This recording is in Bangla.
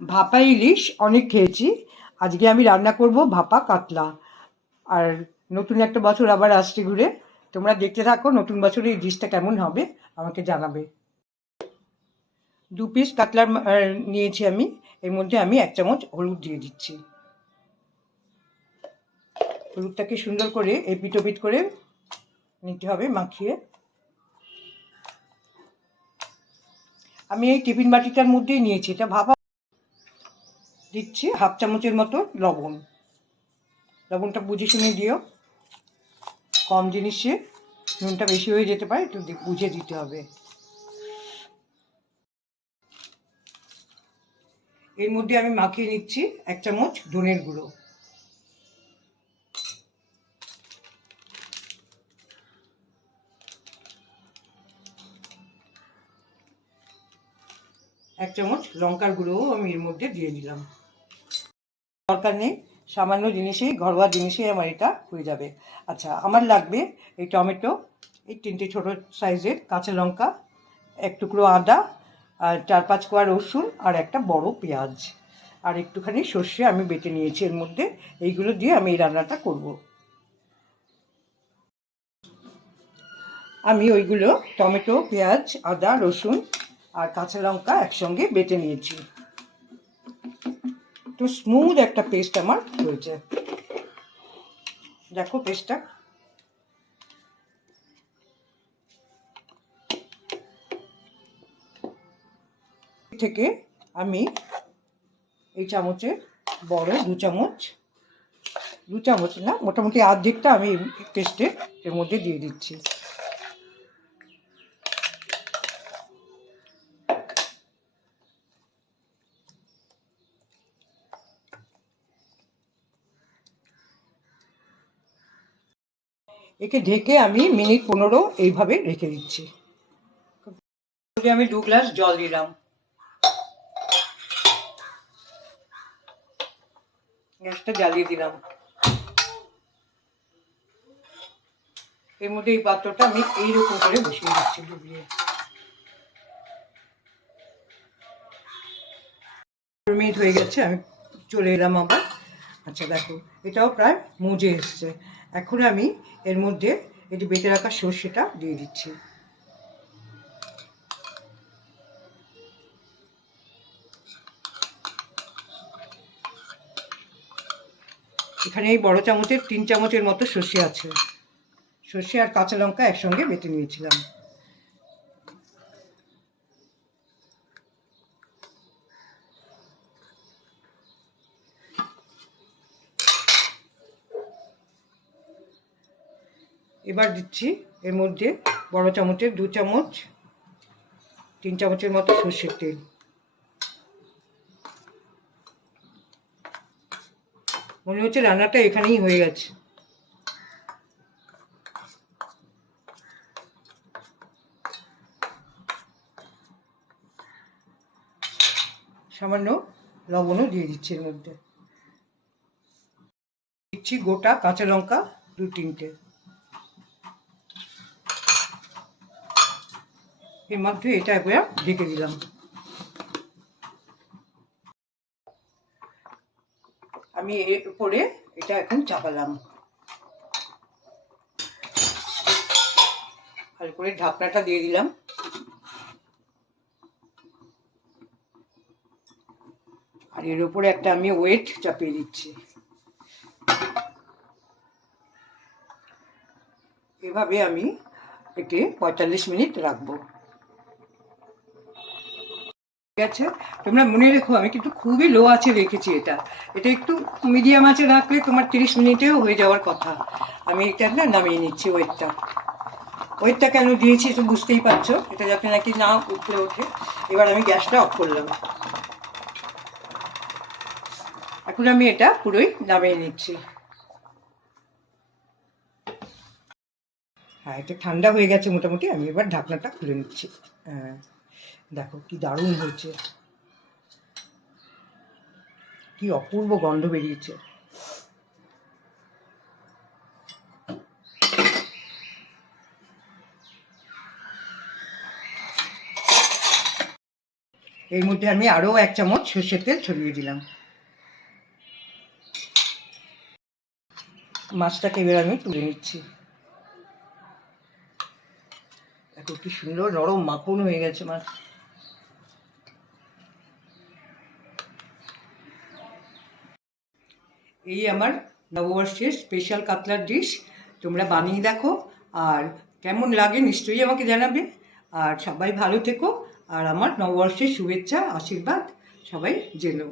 ভাপা ইলিশ অনেক খেয়েছি। আজকে আমি রান্না করব ভাপা কাতলা। আর নতুন একটা বছর আবার আসছে ঘুরে। তোমরা দেখতে থাকো নতুন বছরে এই ডিশটা কেমন হবে, আমাকে জানাবে। দু পিস কাতলার নিয়েছি আমি। এর মধ্যে আমি এক চামচ হলুদ দিয়ে দিচ্ছি। হলুদটাকে সুন্দর করে এপিট ওপিট করে নিতে হবে, মাখিয়ে। আমি এই টিফিন বাটিটার মধ্যেই নিয়েছি। এটা ভাপা দিচ্ছি হাফ চামচের মতো লবণ। লবণটা বুঝে শুনে দিও। কম জিনিসে নুনটা বেশি হয়ে যেতে পারে, একটু বুঝে দিতে হবে। এর মধ্যে আমি মাখিয়ে নিচ্ছি এক চামচ ধনের গুঁড়ো। এক চামচ লঙ্কার গুঁড়োও আমি এর মধ্যে দিয়ে দিলাম। দরকার নেই, সামান্য জিনিসেই, ঘরোয়া জিনিসেই আমার এটা হয়ে যাবে। আচ্ছা আমার লাগবে এই টমেটো, এই তিনটে ছোট সাইজের কাঁচা লঙ্কা, এক টুকরো আদা, আর চার পাঁচ কোয়া রসুন, আর একটা বড় পেঁয়াজ। আর একটুখানি সর্ষে আমি বেটে নিয়েছি এর মধ্যে, এইগুলো দিয়ে আমি এই রান্নাটা করব। আমি ওইগুলো টমেটো, পেঁয়াজ, আদা, রসুন, আর কাঁচা লঙ্কা একসঙ্গে বেটে নিয়েছি। তো স্মুথ একটা পেস্ট আমার হয়েছে। দেখো পেস্টটা থেকে আমি এই চামচে বড় দু চামচ দু চামচ না, মোটামুটি অর্ধেকটা আমি পেস্টে এর মধ্যে দিয়ে দিচ্ছি। একে ঢেকে আমি মিনিট পনেরো এইভাবে রেখে দিচ্ছি। আমি দু গ্লাস জল দিলাম। গ্যাসটা জ্বালিয়ে দিলাম। এর মধ্যে এই পাত্রটা আমি এইরকম করে বসিয়ে দিচ্ছি ডুবিয়ে। মিনিট হয়ে গেছে, আমি চলে এলাম আবার। আচ্ছা দেখো, এটাও প্রায় মুজে এসছে। এখন আমি এর মধ্যে এটি বেটে রাখা সর্ষেটা দিয়ে দিচ্ছি। এখানে এই বড় চামচের, তিন চামচের মতো সর্ষে আছে। সর্ষে আর কাঁচা লঙ্কা একসঙ্গে বেটে নিয়েছিলাম। এবার দিচ্ছি এর মধ্যে বড় চামচের দু চামচ, তিন চামচের মতো সর্ষের তেল। মনে হচ্ছে রান্নাটা এখানেই হয়ে গেছে। সামান্য লবণও দিয়ে দিচ্ছি এর মধ্যে। দিচ্ছি গোটা কাঁচা লঙ্কা দু তিনটে। এর মধ্যে এটা একবার ঢেকে দিলাম। আমি এর উপরে এটা এখন চাপালাম। আর করে ঢাকনাটা দিয়ে দিলাম। আর এর উপরে একটা আমি ওয়েট চাপিয়ে দিচ্ছি। এভাবে আমি একে পঁয়তাল্লিশ মিনিট রাখব। আছে তোমরা মনে রেখো, আমি কিন্তু খুবই লো আছে রেখেছি এটা। এটা একটু মিডিয়াম আছে রাখলে তোমার তিরিশ মিনিটেও হয়ে যাওয়ার কথা। আমি এটা না নামিয়ে নিচ্ছি ওয়েটটা ওয়েটটা কেন দিয়েছি তো বুঝতেই পারছ? এটা যাতে নাকি না উঠলে ওঠে। এবার আমি গ্যাসটা অফ করলাম। এখন আমি এটা পুরোই নামিয়ে নিচ্ছি। হ্যাঁ এটা ঠান্ডা হয়ে গেছে মোটামুটি, আমি এবার ঢাকনাটা খুলে নিচ্ছি। হ্যাঁ। দেখো, কি দারুণ হয়েছে। কি অপূর্ব গন্ধ বেরিয়েছে। এর মধ্যে আমি আরও এক চামচ সর্ষের তেল ছড়িয়ে দিলাম। মাছটাকে এবার আমি তুলে নিচ্ছি। দেখো, কি সুন্দর নরম মাখন হয়ে গেছে মাছ। এই আমার নববর্ষের স্পেশাল কাতলার ডিশ তোমরা বানিয়ে দেখো, আর কেমন লাগে নিশ্চয়ই আমাকে জানাবে। আর সবাই ভালো থেকো, আর আমার নববর্ষের শুভেচ্ছা, আশীর্বাদ সবাই জেনে